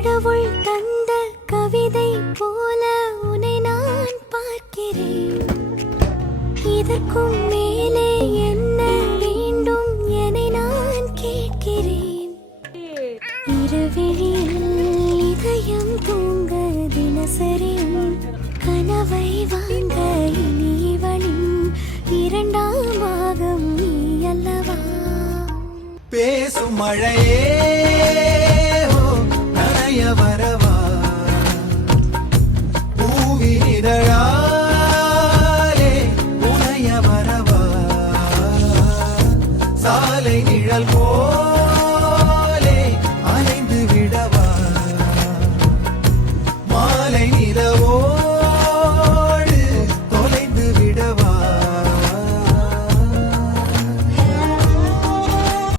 கடவுள் தந்த கவிதை போல உன்னை நான் பார்க்கிறேன். இதற்கும் மேலே என்ன வேண்டும் என நான் கேட்கிறேன். இருவிழியில் இதயம் தூங்க தினசரி கனவை வாங்க இனி இவளின் இரண்டாம் பாகம் நீ அல்லவா? பேசும் மழையே நனைய வரவா? பூவின் இதழாலே உனைய வரவா? சாலை நிழல் போ